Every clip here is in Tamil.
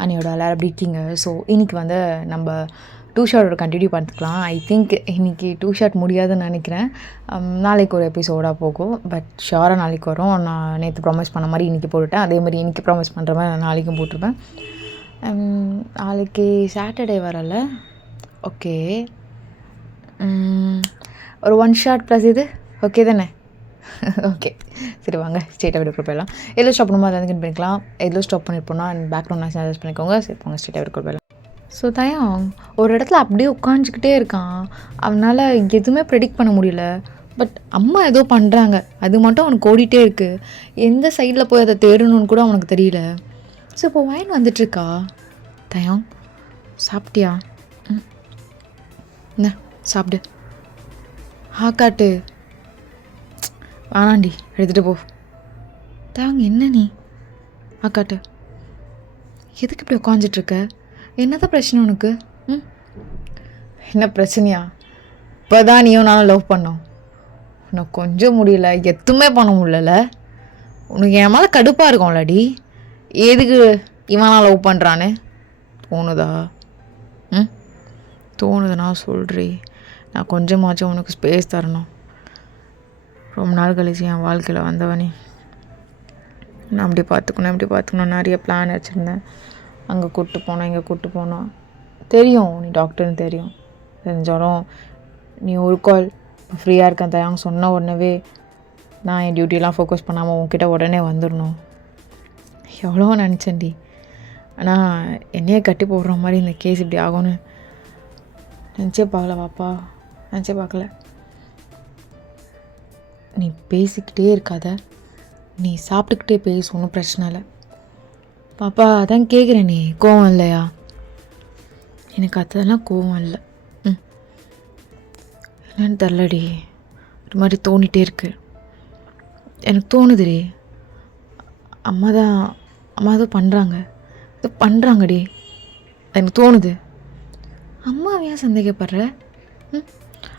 அண்ணியோட எல்லாரும் எப்படி இருக்கீங்க? ஸோ இன்றைக்கி வந்து நம்ம டூ ஷார்ட்டோட கண்டினியூ பார்த்துக்கலாம். ஐ திங்க் இன்றைக்கி டூ ஷார்ட் முடியாதுன்னு நினைக்கிறேன். நாளைக்கு ஒரு எபிசோடாக போகும். பட் ஷியோராக நாளைக்கு வரும். நான் நேற்று ப்ராமிஸ் பண்ண மாதிரி இன்றைக்கி போட்டுவிட்டேன். அதே மாதிரி இன்றைக்கி ப்ராமிஸ் பண்ணுற மாதிரி நான் நாளைக்கும் போட்டிருப்பேன். நாளைக்கு சாட்டர்டே வரல. ஓகே, ஒரு ஒன் ஷார்ட் ப்ளஸ் இது ஓகே தானே? ஓகே, சரி வாங்க ஸ்ட்ரெயிட்டாக வீடியோ போயிடலாம். எதில் ஸ்டாப் பண்ணுமோ அதை வந்து பண்ணிக்கலாம். எதில் ஸ்டாப் பண்ணியிருப்போம்னா பேக்ரவுண்ட் நான் அட்ஜஸ்ட் பண்ணிக்கோங்க. சரி போங்க ஸ்ட்ரெயிட்டாக வீடியோ போயிடலாம். ஸோ தயாங் ஒரு இடத்துல அப்படியே உட்காந்துக்கிட்டே இருக்கான். அவனால் எதுவுமே ப்ரெடிக்ட் பண்ண முடியல. பட் அம்மா ஏதோ பண்ணுறாங்க, அது மட்டும் அவனுக்கு ஓடிட்டே இருக்குது. எந்த சைடில் போய் அதை தேடணும்னு கூட அவனுக்கு தெரியல. ஸோ இப்போ வைன் வந்துட்டுருக்கா. தயாங் சாப்பிட்டியா? என்ன சாப்பிடு. காட்டு வேணாண்டி, எடுத்துகிட்டு போ. தாங்க என்ன நீ காட்டு, எதுக்கு இப்படி உட்காந்துட்ருக்க? என்னதான் பிரச்சனை உனக்கு? என்ன பிரச்சனையா? இப்போ தான் நீயும் நானும் லவ் பண்ணோம். உனக்கு கொஞ்சம் முடியல, எதுவுமே பண்ண முடியல. உனக்கு என் மேலே கடுப்பாக இருக்கும்லடி. எதுக்கு இவன் நான் லவ் பண்ணுறான்னு தோணுதா? தோணுதுன்னா சொல்கிறீ. நான் கொஞ்சமாச்சும் உனக்கு ஸ்பேஸ் தரணும். ரொம்ப நாள் கழிச்சு என் வாழ்க்கையில் வந்தவனே. நான் அப்படி பார்த்துக்கணும் நிறைய பிளான் வச்சுருந்தேன். அங்கே கூப்பிட்டு போனோம், இங்கே கூப்பிட்டு போனோம். தெரியும் நீ டாக்டர்னு தெரிஞ்சாலும் நீ ஒரு கால் ஃப்ரீயாக இருக்கேன் தயாங்க சொன்ன உடனே நான் என் டியூட்டியெலாம் ஃபோக்கஸ் பண்ணாமல் உன்கிட்ட உடனே வந்துடணும். எவ்வளோ நினச்சேன்டி. ஆனால் என்னையே கட்டி போடுற மாதிரி இந்த கேஸ் இப்படி ஆகும்னு நினச்சே பார்க்கல பாப்பா, நினச்சே பார்க்கல. நீ பேசிக்கிட்டே இருக்காத, நீ சாப்பிட்டுக்கிட்டே பேசு, ஒன்றும் பிரச்சனை இல்லை பாப்பா. அதான் கேட்குறேன், நீ கோவம் இல்லையா? எனக்கு அதெல்லாம் கோவம் இல்லை. என்னன்னு தெரிலடி, ஒரு மாதிரி தோணிகிட்டே இருக்கு. எனக்கு தோணுதுடி, அம்மா தான் பண்ணுறாங்கடி. எனக்கு தோணுது. அம்மாவை ஏன் சந்தேகப்படுற?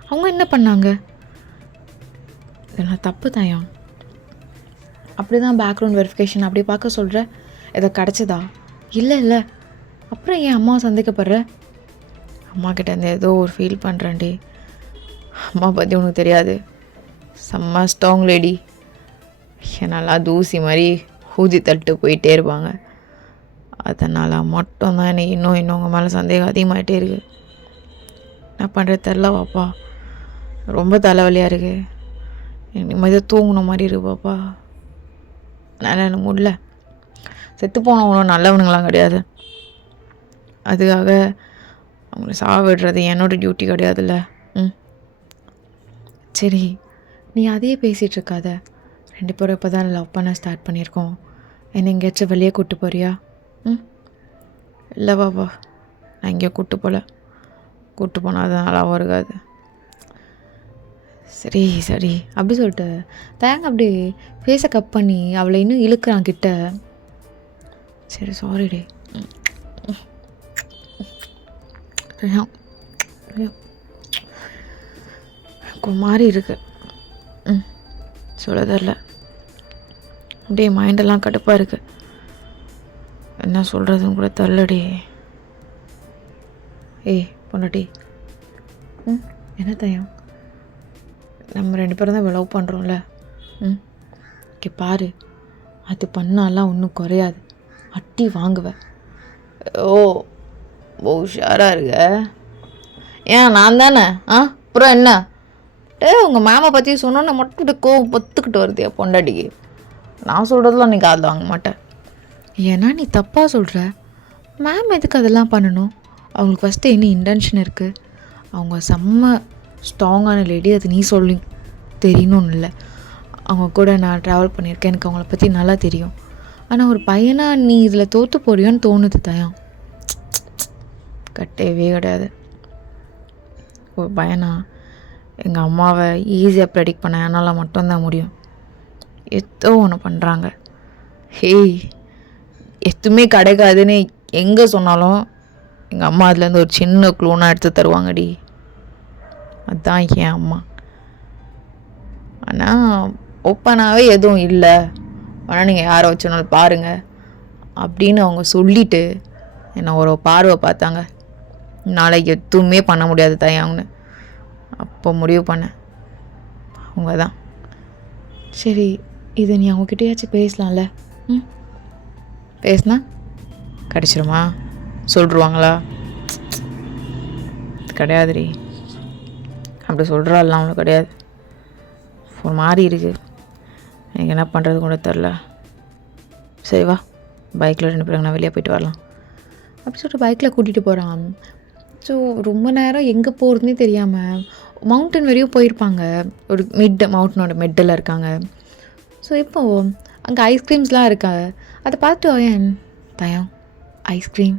அவங்க என்ன பண்ணாங்க? இதெல்லாம் தப்பு தாயம். அப்படி தான் பேக்ரவுண்ட் வெரிஃபிகேஷன் அப்படி பார்க்க சொல்கிற. எதை கிடச்சதா? இல்லை. அப்புறம் ஏன் அம்மாவை சந்தேகப்படுற? அம்மா கிட்டேருந்து ஏதோ ஒரு ஃபீல் பண்ணுறேன்டி. அம்மா பற்றி உனக்கு தெரியாது, செம்ம ஸ்ட்ராங் லேடி. நல்லா தூசி மாதிரி ஊதி தட்டு போயிட்டே இருப்பாங்க. அதனால் மட்டும்தான் எனக்கு இன்னும் உங்கள் மேலே சந்தேகம் அதிகமாகிட்டே இருக்குது. என்ன பண்ணுறது தெரில பாப்பா. ரொம்ப தலைவலியாக இருக்குது. எனக்கு நிம்மதியாக தூங்கின மாதிரி இருக்கு பாப்பா. அதனால் எனக்கு முடியல. செத்து போனவங்களும் நல்லவனுங்களாம் கிடையாது. அதுக்காக அவங்கள சாவிடுறது என்னோட டியூட்டி கிடையாதுல்ல. சரி நீ அதையே பேசிகிட்ருக்காத. 2 பேரும் இப்போ தான் லவ் பண்ண ஸ்டார்ட் பண்ணியிருக்கோம். என்னை எங்கேயாச்சும் வெளியே கூப்பிட்டு போறியா? இல்லை பாப்பா, நான் எங்கேயோ கூப்பிட்டு போனால் அது நல்லாவும் இருக்காது. சரி அப்படி சொல்லிட்டு தேங்க அப்படி ஃபேஸை கப் பண்ணி அவளை இன்னும் இழுக்கிறான் கிட்ட. சரி சாரிடே. மாதிரி இருக்கு, சொல்ல தெரில. அப்படியே மைண்டெல்லாம் கடுப்பாக இருக்கு. என்ன சொல்கிறதுன்னு கூட தெரிலடி. பொண்டாட்டி, என்ன தயம்? நம்ம 2 பேரும் தான் லவ் பண்ணுறோம்ல. இங்கே பாரு, அது பண்ணாலாம் ஒன்றும் குறையாது, அட்டி வாங்குவேன். ஓ உஷாராக இருக்க. ஏன் நான் தானே? அப்புறம் என்ன? உங்கள் மேமை பற்றி சொன்னோன்னே மட்டும் இப்படி கோவம் பொத்துக்கிட்டு வருது பொண்டாட்டிக்கு. நான் சொல்கிறதுலாம் நீ காதில் வாங்க மாட்டேன். ஏன்னா நீ தப்பாக சொல்கிற. மேம் எதுக்கு அதெல்லாம் பண்ணணும்? அவங்களுக்கு ஃபஸ்ட்டு என்ன இன்டென்ஷன் இருக்குது? அவங்க செம்ம ஸ்ட்ராங்கான லேடி, அது நீ சொல்லி தெரியணும்னு இல்லை. அவங்க கூட நான் ட்ராவல் பண்ணியிருக்கேன், எனக்கு அவங்கள பற்றி நல்லா தெரியும். ஆனால் ஒரு பையனாக நீ இதில் தோற்று போறியோன்னு தோணுது தயம். கட்டவே கிடையாது. ஒரு பையனா எங்கள் அம்மாவை ஈஸியாக ப்ரெடிக்ட் பண்ண என்னால் மட்டும்தான் முடியும். ஏதோ ஒன்று பண்ணுறாங்க. எதுவுமே கிடைக்காதுன்னு எங்கே சொன்னாலும் எங்கள் அம்மா அதுலேருந்து ஒரு சின்ன க்ளூனாக எடுத்து தருவாங்கடி. அதுதான் என் அம்மா. ஆனால் ஓப்பனாகவே எதுவும் இல்லை. ஆனால் நீங்கள் யாரை வச்சுனாலும் பாருங்கள், அப்படின்னு அவங்க சொல்லிவிட்டு என்னை ஒரு பார்வை பார்த்தாங்க. நாளைக்கு எதுவுமே பண்ண முடியாது தயங்கன்னு. அப்போ முடிவு பண்ணேன் அவங்க தான். சரி, இதை நீ அவங்ககிட்டயாச்சும் பேசலாம்ல? பேசுனா கிடச்சிருமா? சொல்லிடுவாங்களா? கிடையாதுடி, அப்படி சொல்கிறாள்லாம் அவனுக்கு கிடையாது. ஒரு மாதிரி இருக்குது, எனக்கு என்ன பண்ணுறது கூட தெரில. சரி வா, பைக்கில் 2 பேரும் நான் வெளியே போயிட்டு வரலாம் அப்படி சொல்லிட்டு பைக்கில் கூட்டிகிட்டு போகிறான். ஸோ ரொம்ப நேரம் எங்கே போகிறதுனே தெரியாமல் மவுண்டன் வரையும் போயிருப்பாங்க. ஒரு மவுண்டனோட மிட்டில் இருக்காங்க. ஸோ இப்போது அங்கே ஐஸ்கிரீம்ஸ்லாம் இருக்கா. அதை பார்த்துட்டு ஏன் தயம் ஐஸ்கிரீம்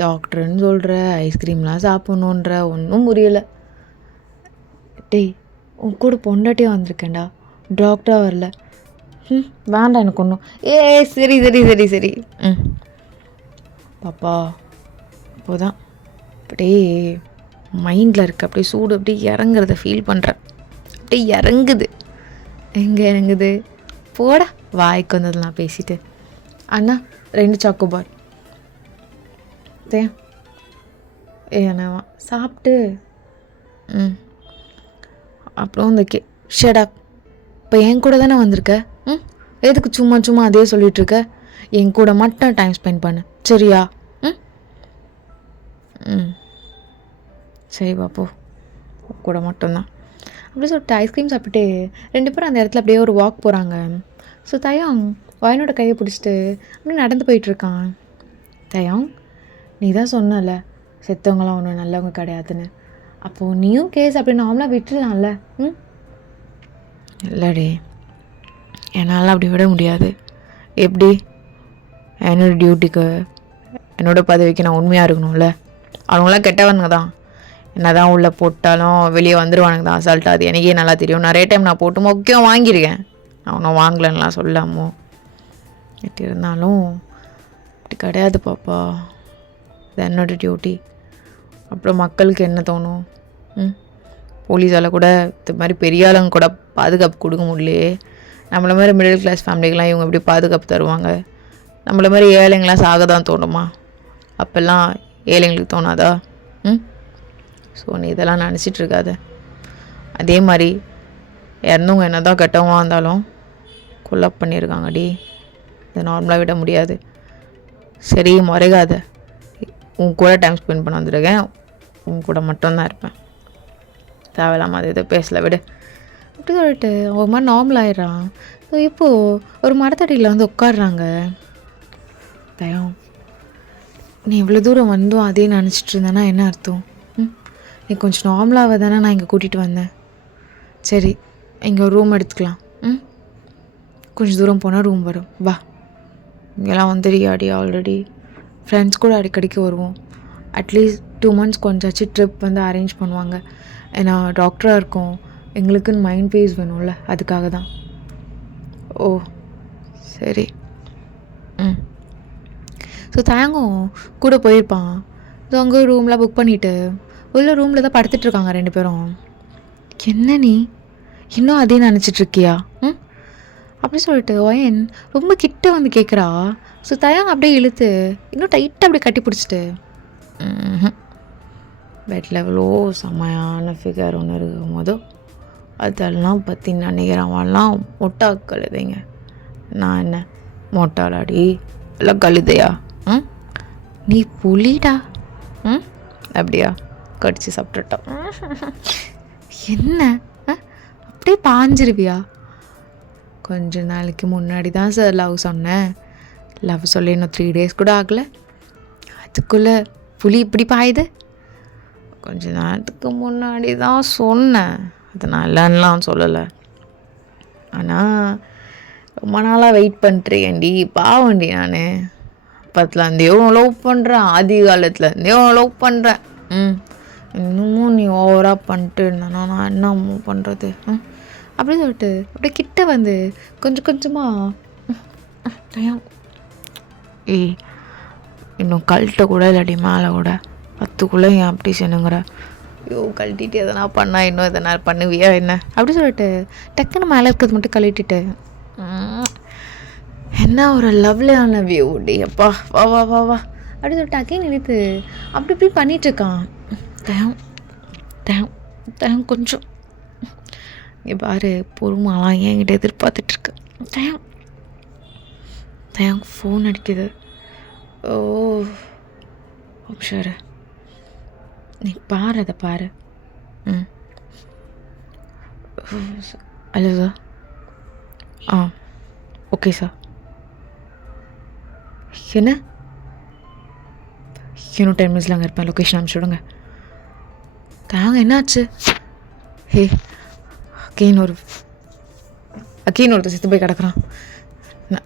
டாக்டர்னு சொல்கிற, ஐஸ்கிரீம்லாம் சாப்பிட்ணுன்ற ஒன்றும் புரியலை. டேய், உன் கூட பொண்டாட்டியாக வந்திருக்கேன்டா, டாக்டராக வரல. வேண்டாம் எனக்கு ஒன்றும். சரி சரி சரி சரி பாப்பா. இப்போதான் அப்படியே மைண்டில் இருக்க அப்படியே சூடு அப்படியே இறங்குறத ஃபீல் பண்ணுறேன். அப்படியே இறங்குது. எங்கே இறங்குது? போடா, வாய்க்கு வந்ததெல்லாம் பேசிட்டு. அண்ணா 2 சாக்கோபார் ஏன்னாவா சாப்பிட்டு. அப்புறம் இந்த ஷடப், இப்போ என் கூட தானே வந்திருக்க. எதுக்கு சும்மா சும்மா அதே சொல்லிகிட்ருக்க? என் கூட மட்டும் டைம் ஸ்பெண்ட் பண்ணு, சரியா? சரி பாப்போ, கூட மட்டும்தான் அப்படி சொல்லிட்டு ஐஸ்கிரீம் சாப்பிட்டு 2 பேரும் அந்த இடத்துல அப்படியே ஒரு வாக் போகிறாங்க. ஸோ தயம் வயனோட கையை பிடிச்சிட்டு அப்படியே நடந்து போயிட்டுருக்கான். தயம், நீ தான் சொன்னல செத்தவங்களாம் ஒன்றும் நல்லவங்க கிடையாதுன்னு. அப்போது நீயும் கேஸ் அப்படி நார்மலாக விட்டுடலாம்ல? இல்லடி, என்னால் அப்படி விட முடியாது. எப்படி? என்னோடய டியூட்டிக்கு என்னோடய பதவிக்கு நான் உண்மையாக இருக்கணும்ல. அவங்களாம் கெட்டவனுங்க தான், என்ன தான் உள்ளே போட்டாலும் வெளியே வந்துடுவானுங்க தான் அசால்ட்டாக. அது எனக்கே நல்லா தெரியும். நிறைய டைம் நான் போட்டு முக்கியம் வாங்கியிருக்கேன், அவனும் வாங்கலன்னெலாம் சொல்லாமோ. எட்டு இருந்தாலும் அப்படி கிடையாது பாப்பா, இது என்னோடய டியூட்டி. அப்புறம் மக்களுக்கு என்ன தோணும்? போலீஸால் கூட இது மாதிரி பெரிய ஆளுங்க கூட பாதுகாப்பு கொடுக்க முடியலையே. நம்மளை மாதிரி மிடில் கிளாஸ் ஃபேமிலிக்கெலாம் இவங்க எப்படி பாதுகாப்பு தருவாங்க? நம்மளை மாதிரி ஏழைங்களாம் சாக தான் தோணுமா? அப்போல்லாம் ஏழைங்களுக்கு தோணாதா? ஸோ நீ இதெல்லாம் நினச்சிட்ருக்காத. அதே மாதிரி இறந்தவங்க என்ன தான் கெட்டவங்களாக இருந்தாலும் கொல்லப் பண்ணியிருக்காங்கடி. இதை நார்மலாக விட முடியாது. சரி, முறைகாத. உன் கூட டைம் ஸ்பெண்ட் பண்ண வந்துருக்கேன், உன் கூட மட்டும்தான் இருப்பேன். தேவையில்லாமல் அது இதை பேசலை, விடு அப்படி சொல்லிட்டு ஒரு மாதிரி நார்மல் ஆயிடுறான். ஸோ இப்போது ஒரு மரத்தடியில் வந்து உட்காடுறாங்க. தயம், நீ இவ்வளோ தூரம் வந்தும் அதே நினச்சிட்டு இருந்தேன்னா என்ன அர்த்தம்? நீ கொஞ்சம் நார்மலாக தானே நான் இங்கே கூட்டிகிட்டு வந்தேன். சரி, இங்கே ஒரு ரூம் எடுத்துக்கலாம். கொஞ்சம் தூரம் போனால் ரூம் வரும், வா. இங்கெல்லாம் வந்துடுறியாடி ஆல்ரெடி. ஃப்ரெண்ட்ஸ் கூட அடிக்கடிக்கு வருவோம். அட்லீஸ்ட் 2 months கொஞ்சாச்சும் ட்ரிப் வந்து அரேஞ்ச் பண்ணுவாங்க. ஏன்னா டாக்டராக இருக்கோம், எங்களுக்குன்னு மைண்ட் பீஸ் வேணும்ல, அதுக்காக தான். ஓ சரி. ஸோ தயங்கும் கூட போயிருப்பான். ஸோ அங்கே ரூம்லாம் புக் பண்ணிவிட்டு உள்ள ரூமில் தான் படுத்துட்ருக்காங்க 2 பேரும். என்ன நீ இன்னும் அதே நினச்சிட்ருக்கியா? அப்படி சொல்லிட்டு ஒயன் ரொம்ப கிட்ட வந்து கேட்குறா. ஸோ தயங்க அப்படியே இழுத்து இன்னும் டைட்டாக அப்படியே கட்டி பிடிச்சிட்டு, பெட்டில் எவ்வளோ செம்மையான ஃபிகர் ஒன்று இருக்கும் போதோ அதெல்லாம் பற்றி நினைக்கிறவன்லாம் மொட்டா கழுதைங்க. நான் என்ன மொட்டாலாடி எல்லாம் கழுதையா? நீ புலிடா. அப்படியா? கடிச்சு சாப்பிட்டுட்டோம். என்ன அப்படியே பாஞ்சிருவியா? கொஞ்ச நாளைக்கு முன்னாடி தான் சார் லவ் சொன்னேன். லவ் சொல்லி இன்னும் 3 days கூட ஆகலை, அதுக்குள்ளே புலி இப்படி பாயுது. கொஞ்ச நேரத்துக்கு முன்னாடி தான் சொன்னேன், அது நல்லன்னுலாம் சொல்லலை. ஆனால் ரொம்ப நாளாக வெயிட் பண்ணிட்டுருக்கேன்டி, பாவண்டி. நான் அப்பத்துலேருந்தேயோ லவ் பண்ணுறேன், ஆதி காலத்துலேருந்தேயோ லவ் பண்ணுறேன். இன்னமும் நீ ஓவராக பண்ணிட்டு இருந்தேன்னா நான் என்ன பண்ணுறது? அப்படின்னு சொல்லிட்டு அப்படியே கிட்ட வந்து கொஞ்சம் கொஞ்சமாக இன்னும் கழட்ட கூட இல்லாட்டி மேலே கூட 10க்குள்ளே ஏன் அப்படி சொன்னுங்கிற? ஐயோ, கழட்டிட்டு எதனா பண்ணா இன்னும் எதனா பண்ணுவியா என்ன? அப்படி சொல்லிட்டு டக்குன்னு மேலே இருக்கிறது மட்டும் கழட்டிட்டு என்ன ஒரு லவ்லியான வியூ டி அப்பா, வா வா வா வா அப்படின்னு சொல்லிட்டு அகைன் எடுத்து அப்படி இப்படி பண்ணிகிட்ருக்கான். தயம் தயம் தயம் கொஞ்சம் இங்கே பாரு, பொறுமாலாம் என்கிட்ட எதிர்பார்த்துட்ருக்கு. தயம் தயம் ஃபோன் அடிக்குது. ஓ ஷூர், நீ பாரு, அதை பாரு. ம் ஹலோ சார். ஆ ஓகே சார். என்ன இன்னும் 10 மினிட்ஸில் அங்கே இருப்பேன், லொக்கேஷன் அனுப்பிச்சி விடுங்க. தாங்க என்னாச்சு? ஹே அகெயின் ஒருத்தர் செத்து போய் கிடக்குறான்.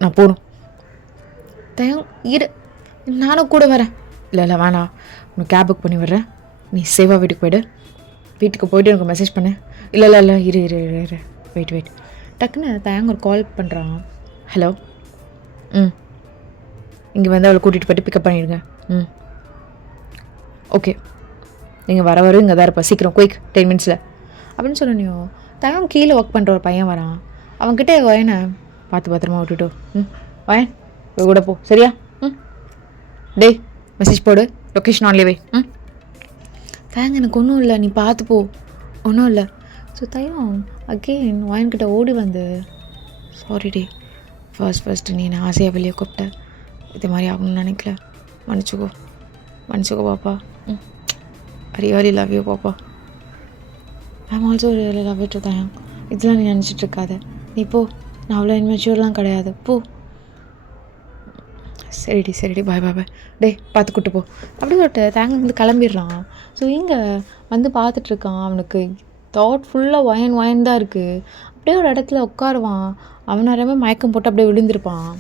நான் போகணும். தயம் இரு, நானும் கூட வரேன். இல்லை வேணாம், உனக்கு கேப் புக் பண்ணி விடுறேன். நீ சேவாக வீட்டுக்கு போய்டு. வீட்டுக்கு போய்ட்டு எனக்கு மெசேஜ் பண்ணு. இல்லை இரு வெயிட். டக்குன்னு தயங்க ஒரு கால் பண்ணுறான். ஹலோ. இங்கே வந்து அவளை கூட்டிகிட்டு போய்ட்டு பிக்கப் பண்ணிடுங்க. ஓகே, நீங்கள் வர இங்கே தான் இருப்பா, சீக்கிரம் குயிக் 10 மினிட்ஸில் அப்படின்னு சொன்னோன்னையோ தயம் கீழே ஒர்க் பண்ணுற ஒரு பையன் வரான். அவன்கிட்ட வயனை பார்த்து பத்திரமா விட்டுட்டோ. வயன் கூட போ, சரியா? டேய் மெசேஜ் போடு, லொக்கேஷன் ஆன்லேயே வை. தயங்க எனக்கு ஒன்றும் இல்லை, நீ பார்த்து போ, ஒன்றும் இல்லை. ஸோ தயம் அகெயின் வயன்கிட்ட ஓடி வந்து, சாரி டே, ஃபர்ஸ்ட் நீ நான் ஆசையாக வெளியே கூப்பிட்ட, இது மாதிரி ஆகணும்னு நினைக்கல, மன்னிச்சுக்கோ பாப்பா. ரியலி லவ் யூ பாப்பா. I'm also really love you too தயம். இதெல்லாம் நீ நினச்சிட்டு இருக்காத, நீ போ, நான் அவ்வளோ இன்மெச்சூர்லாம் கிடையாது, போ. சரிடி பாய். டே பார்த்து கூட்டு போ அப்படின்னு சொல்லிட்டு தேங்க வந்து கிளம்பிடுறான். ஸோ இங்கே வந்து பார்த்துட்ருக்கான். அவனுக்கு தாட் ஃபுல்லாக வயன் தான் இருக்குது. அப்படியே ஒரு இடத்துல உட்காருவான். அவன் நிறையவே மயக்கம் போட்டு அப்படியே விழுந்திருப்பான்.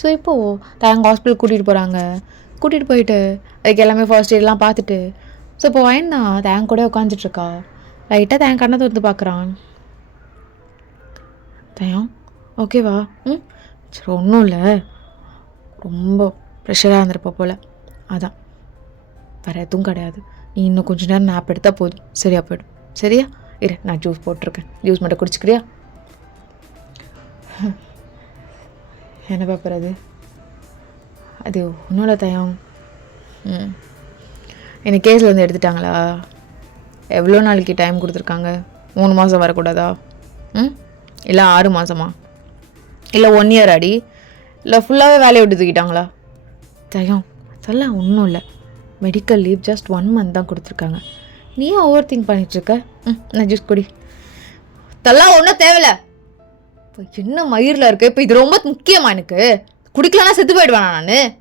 ஸோ இப்போது தேங்க ஹாஸ்பிட்டல் கூட்டிகிட்டு போயிட்டு அதுக்கு எல்லாமே ஃபர்ஸ்ட் எய்ட்லாம் பார்த்துட்டு, ஸோ இப்போ வயன் தான் தேங்க கூட உட்காந்துட்ருக்கா. லைட்டாக தேங்க கண்ணை திறந்து பார்க்குறான். தயம் ஓகேவா? சரி, ஒன்றும் இல்லை, ரொம்ப ப்ரெஷராக இருந்திருப்பா போல், அதான், வேறு எதுவும் கிடையாது. நீ இன்னும் கொஞ்சம் நேரம் நாப் எடுத்தால் போதும், சரியா போய்டும். சரியா? இரு, நான் ஜூஸ் போட்டிருக்கேன், ஜூஸ் மட்டும் குடிச்சிக்கிறியா? என்ன பேப்பர் அது ஒன்றும் இல்லை தயம். எனக்கு கேஸில் வந்து எடுத்துட்டாங்களா? எவ்வளோ நாளைக்கு டைம் கொடுத்துருக்காங்க? 3 மாதம் வரக்கூடாதா? இல்லை 6 மாதமா? இல்லை 1 இயர் அடி? இல்லை ஃபுல்லாகவே வேலையை விட்டு தூக்கிட்டாங்களா? தயம் அதெல்லாம் ஒன்றும் இல்லை, மெடிக்கல் லீவ் ஜஸ்ட் 1 மந்த் தான் கொடுத்துருக்காங்க. நீயும் ஓவர் திங்க் பண்ணிகிட்ருக்க. நான் ஜூஸ் குடி. தல்லாம் ஒன்றும் தேவையில்ல. இப்போ என்ன மயிரில் இருக்கு? இப்போ இது ரொம்ப முக்கியமா? எனக்கு குடிக்கலன்னா செத்து போயிடுவேனா நான்?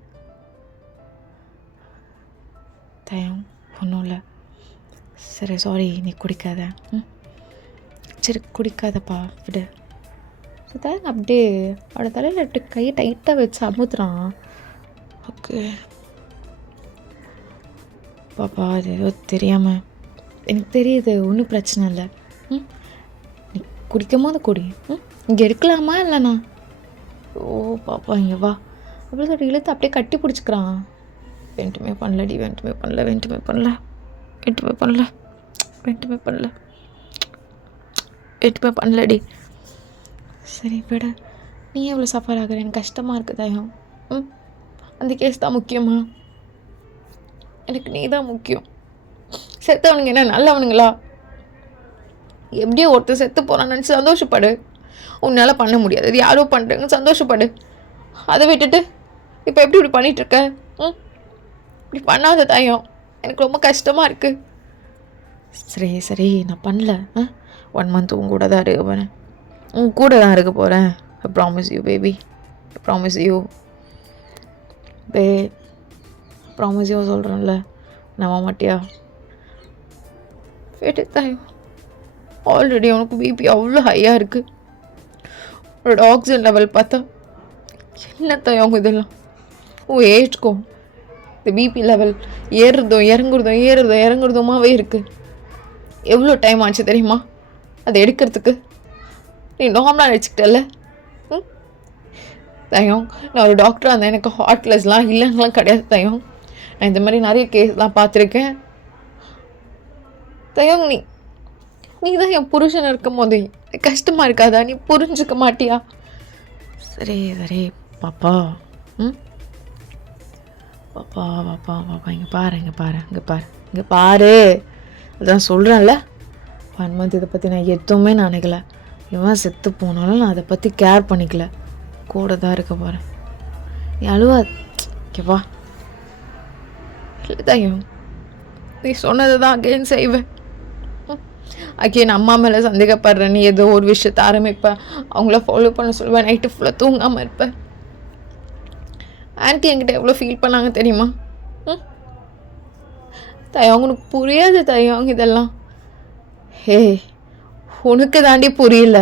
தயம் ஒன்றும் இல்லை, சரி சாரி, நீ குடிக்காத. சரி குடிக்காதப்பா, விடு. தயங்க அப்படியே அவளோட தலையில் அப்படி கையை டைட்டாக வச்சு அமுத்துறான். ஓகே பாப்பா, அது ஏதோ தெரியாமல், எனக்கு தெரியுது, ஒன்றும் பிரச்சனை இல்லை. நீ குடிக்கும் போது குடி. இங்கே எடுக்கலாமா இல்லைண்ணா? ஓ பாப்பா இங்கே வா அப்படின்னு சொல்லிட்டு இழுத்து அப்படியே கட்டி பிடிச்சிக்கிறான். வென்ட்டுமே பண்ணலடி. சரி விட, நீ எவ்வளோ சஃபர் ஆகுற? எனக்கு கஷ்டமாக இருக்குது தயம். அந்த கேஸ் தான் முக்கியமா? எனக்கு நீ தான் முக்கியம். செத்தவனுங்க என்ன நல்லவனுங்களா? எப்படியோ ஒருத்தர் செத்து போகிறான்னு நினச்சி சந்தோஷப்படு. உன்னால் பண்ண முடியாது, அது யாரோ பண்ணுறேங்கன்னு சந்தோஷப்படு. அதை விட்டுட்டு இப்போ எப்படி இப்படி பண்ணிகிட்ருக்க? இப்படி பண்ணாத தயம், எனக்கு ரொம்ப கஷ்டமாக இருக்குது. சரி நான் பண்ணல. 1 மந்த் உன் கூட தான் இருக்க போகிறேன், I promise you baby, I promise you babe, promise you சொல்கிறேன்ல, நம்ப மாட்டியா? கேட்டு தயம், ஆல்ரெடி உனக்கு பிபி அவ்வளோ ஹையாக இருக்குது. உன்னோட ஆக்சிஜன் லெவல் பார்த்தா என்ன தயம் இதெல்லாம்? ஏஜ்க்கும் இந்த பிபி லெவல் இறங்குறதுமாவே இருக்குது. எவ்வளோ டைம் ஆச்சு தெரியுமா அதை எடுக்கிறதுக்கு? நீ நார்மலாக நினச்சிக்கிட்டல. தயம், நான் ஒரு டாக்டராக இருந்தேன், எனக்கு ஹார்ட்லெஸ்லாம் இல்லைங்கலாம் கிடையாது தயம். நான் இந்த மாதிரி நிறைய கேஸ்லாம் பார்த்துருக்கேன் தயம். நீ தான் என் புருஷன் இருக்கும் போது கஷ்டமாக இருக்காதா? நீ புரிஞ்சுக்க மாட்டியா? சரி பாப்பா. ம் பாப்பா பாப்பா பாப்பா இங்கே பாரு, இங்கே பாரு, இங்கே பாரு, இங்கே பாரு. அதான் சொல்கிறேன்ல, 1 மந்த் இதை பற்றி நான் எதுவுமே நினைக்கல. இவன் செத்து போனாலும் நான் அதை பற்றி கேர் பண்ணிக்கல. கூட தான் இருக்க போகிறேன். நீ அழுவா ஓகேவா? இல்லை தையம், நீ சொன்னதை தான் அகெயின் செய்வேன். அகெயின் அம்மா மேலே சந்தேகப்படுறேன். நீ ஏதோ ஒரு விஷயத்தை ஆரம்பிப்ப, அவங்கள ஃபாலோ பண்ண சொல்லுவேன். நைட்டு ஃபுல்லாக தூங்காமல் இருப்பேன். ஆன்ட்டி என்கிட்ட எவ்வளோ ஃபீல் பண்ணாங்க தெரியுமா? தயம் உனக்கு புரியாது தயம் இதெல்லாம். ஹே, உனக்கு தாண்டி புரியல.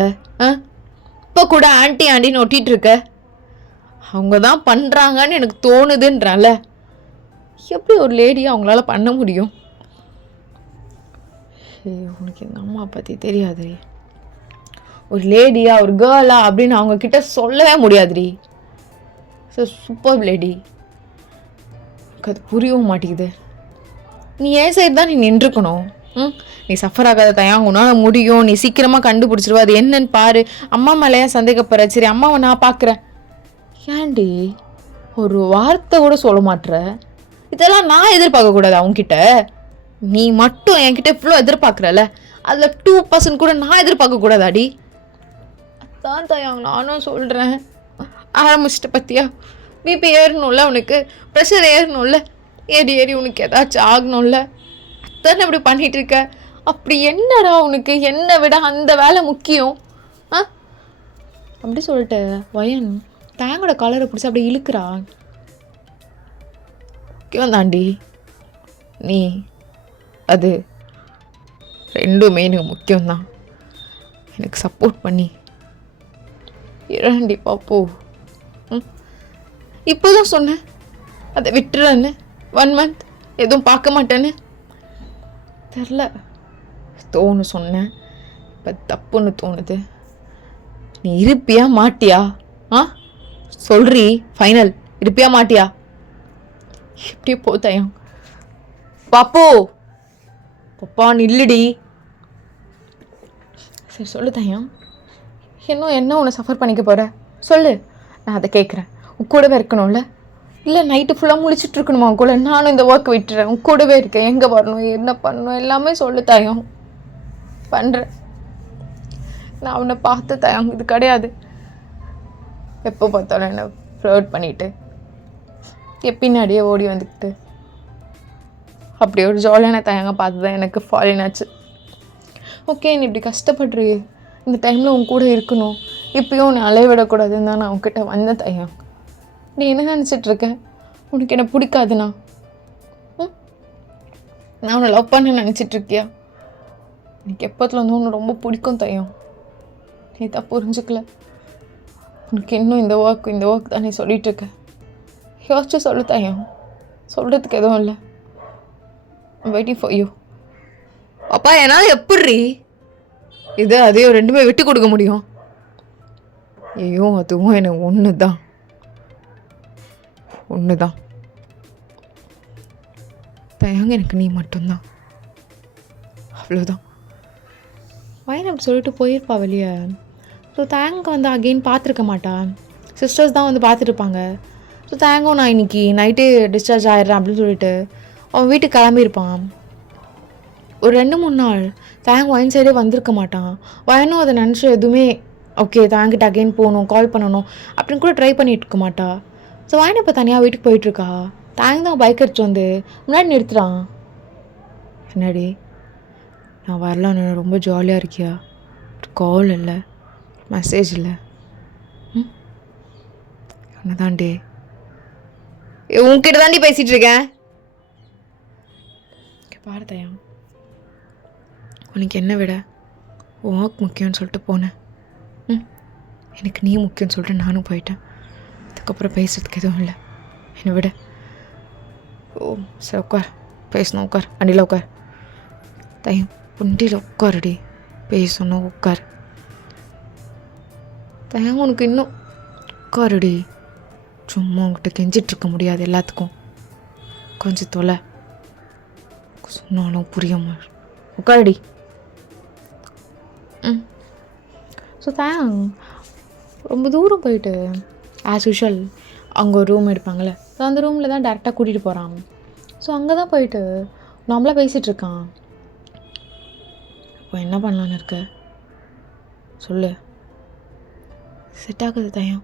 இப்போ கூட ஆன்ட்டி ஆண்டின்னு ஒட்டிகிட்டு இருக்க. அவங்க தான் பண்ணுறாங்கன்னு எனக்கு தோணுதுன்றால. எப்படி ஒரு லேடியை அவங்களால பண்ண முடியும்? உனக்கு எங்கள் அம்மா பற்றி தெரியாதுரி. ஒரு லேடியா ஒரு கேர்ளா அப்படின்னு அவங்கக்கிட்ட சொல்லவே முடியாதுரி. Super lady. அது புரியவும் மாட்டேங்குது. நீ ஏன் சைடு தான் நீ நின்றுக்கணும். நீ சஃபர் ஆகாத தயம், உன்னால் முடியும். நீ சீக்கிரமாக கண்டுபிடிச்சிருவா. அது என்னன்னு பாரு. அம்மா மேலேயே சந்தேகப்படுற. சரி அம்மாவை நான் பார்க்குறேன். ஏன்டி ஒரு வார்த்தை கூட சொல்ல மாட்டுற? இதெல்லாம் நான் எதிர்பார்க்கக்கூடாது அவங்ககிட்ட. நீ மட்டும் என்கிட்ட இவ்வளோ எதிர்பார்க்குறல, அதில் 2% கூட நான் எதிர்பார்க்கக்கூடாதாடி? அதான் தயம் நானும் சொல்கிறேன். ஆரம்பிச்சிட்ட பற்றியா? பிபி ஏறணும்ல, உனக்கு ப்ரெஷர் ஏறணும்ல, ஏறி உனக்கு ஏதாச்சும் ஆகணும்ல. அதானே அப்படி பண்ணிகிட்டு இருக்க. அப்படி என்னடா உனக்கு என்னை விட அந்த வேலை முக்கியம்? அப்படி சொல்லிட்டு வயன் தேங்கோட கலரை பிடிச்சி அப்படி இழுக்கிறா. முக்கியம் தாண்டி நீ, அது ரெண்டுமே எனக்கு முக்கியம்தான். எனக்கு சப்போர்ட் பண்ணி இரண்டி பாப்போ. இப்போதான் சொன்னேன் அதை விட்டுறன்னு. 1 மந்த் எதுவும் பார்க்க மாட்டேன்னு தெரில. சொன்னேன். இப்போ தப்புன்னு தோணுது. நீ இருப்பியா மாட்டியா? சொல்றி ஃபைனல். இருப்பியா மாட்டியா? எப்படியே போத்தயம். பாப்போ பப்பா நில்லுடி. சரி சொல்லு தயம், இன்னும் என்ன உன்னை சஃபர் பண்ணிக்க போகிற சொல்லு. நான் அதை கேட்குறேன். உன் கூடவே இருக்கணும்ல? இல்லை நைட்டு ஃபுல்லாக முழிச்சிட்டு இருக்கணுமா உன் கூட? நானும் இந்த ஒர்க் விட்டுறேன். உன் கூடவே இருக்கேன். எங்கே வரணும், என்ன பண்ணணும் எல்லாமே சொல்லு தயம். பண்ணுறேன். நான் அவனை பார்த்த தயம் இது கிடையாது. எப்போ பார்த்தாலும் என்னை ஃப்ளர்ட் பண்ணிவிட்டு பின்னாடியே ஓடி வந்துக்கிட்டு அப்படி ஒரு ஜாலியான தயங்க பார்த்து தான் எனக்கு ஃபாலின் ஆச்சு. ஓகே, நீ இப்படி கஷ்டப்படுறியே, இந்த டைமில் உன் கூட இருக்கணும், இப்பயும் உன்னை அலைய விடக்கூடாதுன்னு தான் நான் உன்கிட்ட வந்த தயம். நீ என்ன நினச்சிட்ருக்க? உனக்கு என்ன பிடிக்காதுண்ணா? நான் உன்னை லவ் பண்ண நினச்சிட்ருக்கியா? எனக்கு எப்போத்துல வந்து உன்னை ரொம்ப பிடிக்கும் தயம். நீ தான் புரிஞ்சுக்கல. உனக்கு இன்னும் இந்த ஒர்க் தான் நீ சொல்லிகிட்ருக்க. யோசிச்சு சொல்லு தயம். சொல்கிறதுக்கு எதுவும் இல்லை. Waiting for you. அப்பா என்னால் எப்படி இது அதையும் ரெண்டுமே விட்டு கொடுக்க முடியும்? ஐயோ அதுவும் எனக்கு ஒன்று தான் தயங்க. எனக்கு நீ மட்டும்தான், அவ்வளோதான். வயன் அப்படி சொல்லிட்டு போயிருப்பா வெளியே. ஸோ தேங்க வந்து அகெயின் பார்த்துருக்க மாட்டா. சிஸ்டர்ஸ் தான் வந்து பார்த்துருப்பாங்க. ஸோ தேங்கும் நான் இன்னைக்கு நைட்டே டிஸ்சார்ஜ் ஆகிடுறேன் அப்படின்னு சொல்லிட்டு அவன் வீட்டுக்கு கிளம்பியிருப்பான். ஒரு 2-3 நாள் தேங்க் வயன் சைடே வந்திருக்க மாட்டான். வயனும் அதை நினச்சி எதுவுமே ஓகே தேங்கிட்ட அகெயின் போகணும், கால் பண்ணணும் அப்படின்னு கூட ட்ரை பண்ணிட்டு இருக்க மாட்டா. ஸோ வயன் இப்போ தனியாக வீட்டுக்கு போயிட்டுருக்கா. தேங்க் தான் பைக் எடுத்து வந்து முன்னாடி நிறுத்துறான். என்னடி நான் வரலான்னு ரொம்ப ஜாலியாக இருக்கியா? கால் இல்லை, மெசேஜ் இல்லை. என்னதான்டே உன்கிட்ட தாண்டி பேசிகிட்டு இருக்கேன். பாரு தயம், உனக்கு என்ன விட ஒர்க் முக்கியம்னு சொல்லிட்டு போனேன். எனக்கு நீ முக்கியம்னு சொல்லிட்டு நானும் போயிட்டேன். அதுக்கப்புறம் பேசுறதுக்கு எதுவும் இல்லை. என்னை விட சரி உட்கார், பேசணும் உட்கார், வண்டியில் உட்கார். தயம் வண்டியில் உட்காருடி, பேசணும் உட்கார். தயம் உனக்கு இன்னும் உட்காருடி. சும்மா உங்ககிட்ட கெஞ்சிட்ருக்க முடியாது எல்லாத்துக்கும். கொஞ்சம் தொலை சொன்னாலும் புரியாம உட்காருடி. ஸோ தேங் ரொம்ப தூரம் போயிட்டு ஆஸ் யூஷுவல் அங்கே ஒரு ரூம் எடுப்பாங்கள்ல, ஸோ அந்த ரூமில் தான் டேரெக்டாக கூட்டிகிட்டு போகிறான். ஸோ அங்கே தான் போயிட்டு நம்மளாக பேசிகிட்ருக்கான். இப்போ என்ன பண்ணலான்னு இருக்க சொல்லு. செட் ஆகுது தயம்,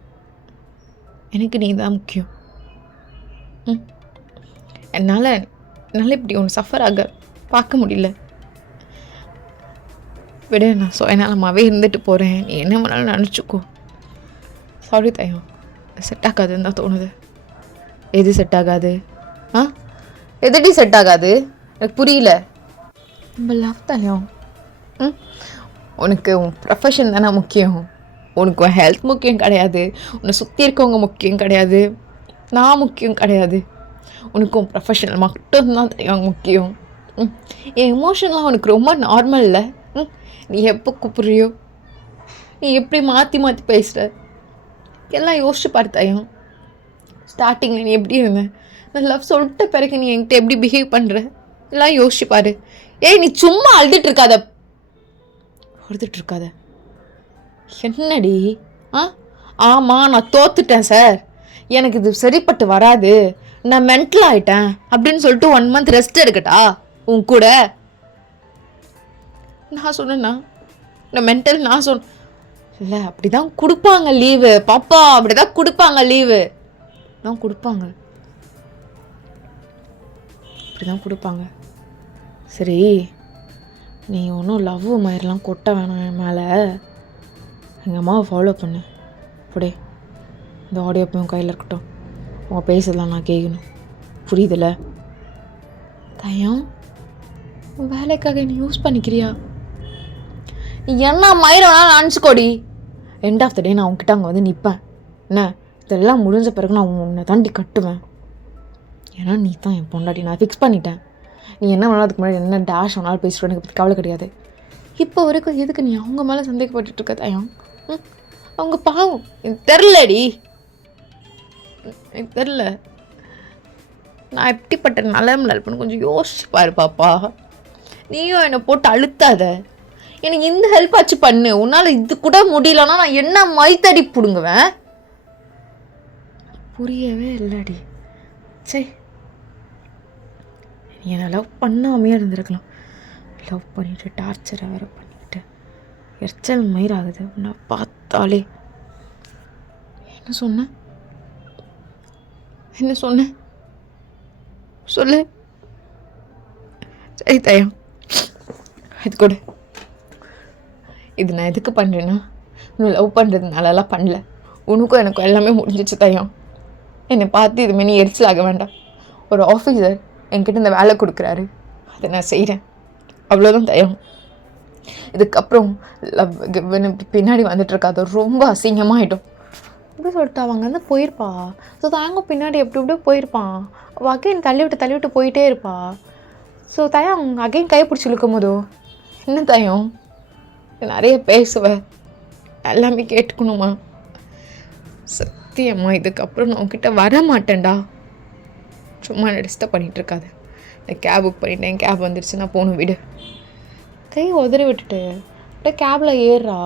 எனக்கு நீ தான் முக்கியம். என்னால் இப்படி ஒன்று சஃபர் ஆக பார்க்க முடியல. விட நான் என்னாலமாவே இருந்துட்டு போகிறேன், நீ என்ன வேணாலும் நினச்சிக்கோ. சாரி தயம், செட் ஆகாதுன்னு தான் தோணுது. எது செட் ஆகாது? எதுடி செட் ஆகாது? எனக்கு புரியல. நம்ம லவ் தயம். உனக்கு உன் ப்ரொஃபஷன் தானே முக்கியம், உனக்கு உன் ஹெல்த் முக்கியம் கிடையாது, உன்னை சுற்றி இருக்கவங்க முக்கியம் கிடையாது, நான் முக்கியம் கிடையாது. உனக்கு உன் ப்ரொஃபஷனல் மட்டும்தான் தயம் முக்கியம். என் எமோஷன்லாம் உனக்கு ரொம்ப நார்மல் இல்லை. நீ எப்போ கூப்பிட்றியோ, நீ எப்படி மாற்றி மாற்றி பேசுகிற எல்லாம் யோசிச்சு பார்த்தாயும். ஸ்டார்டிங்கில் நீ எப்படி இருந்த, நான் லவ் சொல்லிட்ட பிறகு நீ என்கிட்ட எப்படி பிஹேவ் பண்ணுற எல்லாம் யோசிச்சு பாரு. நீ சும்மா அழுதுட்ருக்காத என்னடி? ஆமாம் நான் தோத்துட்டேன் சார், எனக்கு இது சரிப்பட்டு வராது, நான் மென்டல் ஆகிட்டேன் அப்படின்னு சொல்லிட்டு 1 month ரெஸ்ட் எடுக்கட்டா உன் கூட? நான் சொன்னேன்னா நான் மென்டல் நான் இல்லை, அப்படி தான் கொடுப்பாங்க லீவு பாப்பா, அப்படி தான் கொடுப்பாங்க லீவு தான் கொடுப்பாங்க, அப்படி தான் கொடுப்பாங்க. சரி, நீ ஒன்றும் லவ் மாதிரிலாம் கொட்ட வேணாம் என் மேலே. எங்கள் அம்மாவை ஃபாலோ பண்ணு அப்படியே. இந்த ஆடியோ போய் உன் கையில் இருக்கட்டும், உங்கள் பேசலாம் நான் கேட்கணும், புரியுதில்ல? தயம், உன் வேலைக்காக நீ யூஸ் பண்ணிக்கிறியா? நீ என்ன மயிரம்னா நினச்சிக்கோடி. எண்ட் ஆஃப் த டே நான் உன்கிட்ட அங்கே வந்து நிற்பேன். என்ன இதெல்லாம் முடிஞ்ச பிறகு நான் உன்னை தாண்டி கட்டுவேன். ஏன்னா நீ தான் என் பொண்டாட்டி, நான் ஃபிக்ஸ் பண்ணிட்டேன். நீ என்ன வேணாலும் அதுக்கு முன்னாடி என்ன டேஷ் வேணாலும் பேசிட்டு எனக்கு பற்றி கவலை கிடையாது. இப்போ வரைக்கும் எதுக்கு நீ அவங்க மேலே சந்தேகப்பட்டுருக்க தயம்? அவங்க பாவம், எனக்கு தெரிலடி, எனக்கு தெரில. நான் எப்படிப்பட்ட நிலைமையில் இருப்பேன்னு கொஞ்சம் யோசிச்சு பாரு பாப்பா. நீயும் என்னை போட்டு அழுத்தாத, எனக்கு இந்த ஹெல்ப் ஆச்சு பண்ணு. உன்னால் இது கூட முடியலன்னா நான் என்ன மைத்தடி பிடுங்குவேன்? புரியவே இல்லடி. சரி, நீ என்னை லவ் பண்ணாமையே இருந்திருக்கலாம். லவ் பண்ணிவிட்டு டார்ச்சரை வேறு பண்ணிக்கிட்டு எரிச்சல் மயிராகுது உன்னை பார்த்தாலே. என்ன சொன்ன சொல்லு. சரி தயம், இது கூட. இது நான் எதுக்கு பண்ணுறேன்னா, இன்னும் லவ் பண்ணுறதுனாலலாம் பண்ணல. உனக்கும் எனக்கும் எல்லாமே முடிஞ்சிச்சு தயம். என்னை பார்த்து இதுமாரி நீ எரிச்சல் ஆக வேண்டாம். ஒரு ஆஃபீஸர் என்கிட்ட இந்த வேலை கொடுக்குறாரு, அதை நான் செய்கிறேன், அவ்வளோதான் தயம். இதுக்கப்புறம் லவ் கிவ்னுக்கு பின்னாடி வந்துட்டுருக்காது, ரொம்ப அசிங்கமாகிடும். எப்படி சொல்லிட்டு அவங்க வந்து போயிருப்பா. ஸோ தாங்க பின்னாடி எப்படி போயிருப்பான். அவள் அகைன் தள்ளி விட்டு போயிட்டே இருப்பா. ஸோ தயம் அகைன் கையை பிடிச்சி இழுக்கும் போதோ என்ன தயம், நிறைய பேசுவேன், எல்லாமே கேட்டுக்கணுமா? சத்தியம்மா இதுக்கப்புறம் நான் உங்ககிட்ட வர மாட்டேன்டா. சும்மா நான் டிஸ்டர்ப் பண்ணிகிட்ருக்காது. நான் கேப் புக் பண்ணிட்டேன், கேப் வந்துடுச்சு, நான் போகணும், விடு. கை உதறி விட்டுட்டு அப்படியே கேபில் ஏறுறா.